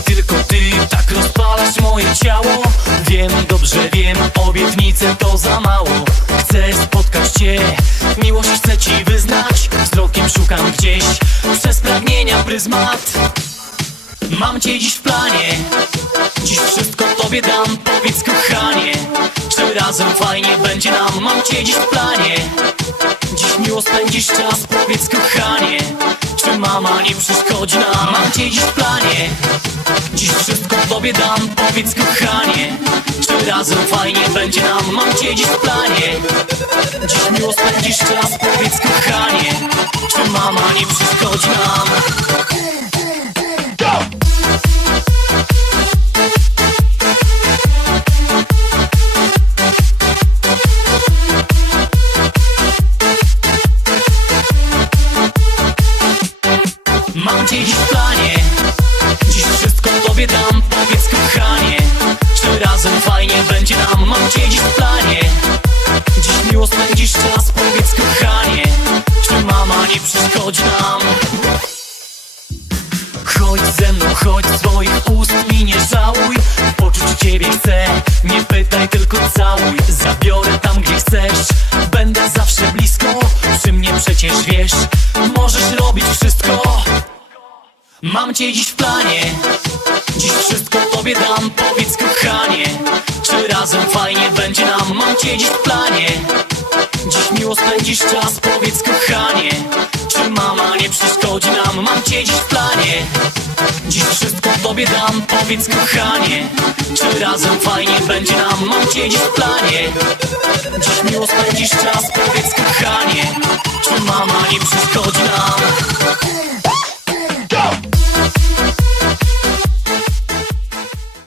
tylko ty. Tak rozpalasz moje ciało. Wiem, dobrze wiem, obietnice to za mało. Chcę spotkać cię, miłość chcę ci wyznać. Wzrokiem szukam gdzieś, przez pragnienia pryzmat. Mam cię dziś w planie. Dziś wszystko tobie dam, powiedz kochanie Czy razem fajnie będzie nam. Mam cię dziś w planie. Dziś miło spędzisz czas, powiedz kochanie Czy mama nie przeszkodzi nam? Mam cię dziś w planie tobie dam, powiedz kochanie Czy razem fajnie będzie nam? Mam cię dziś w planie. Dziś miło spędzisz czas, powiedz kochanie Czy mama nie przeszkodzi dam, powiedz kochanie Czy razem fajnie będzie nam Mam cię dziś w planie. Dziś miło spędzisz czas, powiedz kochanie Czy mama nie przeszkodzi nam. Chodź ze mną, chodź swoich ust mi nie żałuj. Poczuć ciebie chcę, nie pytaj, tylko całuj. Zabiorę tam, gdzie chcesz, będę zawsze blisko. Przy mnie przecież wiesz, możesz robić wszystko. Mam cię dziś w planie Dziś wszystko tobie dam, powiedz kochanie Czy razem fajnie będzie nam? Mam cię dziś w planie. Dziś miło spędzisz czas, powiedz kochanie Czy mama nie przeszkodzi nam? Mam cię dziś w planie. Dziś wszystko tobie dam, powiedz kochanie Czy razem fajnie będzie nam? Mam cię dziś w planie. Dziś miło spędzisz czas, powiedz kochanie Czy mama nie przeszkodzi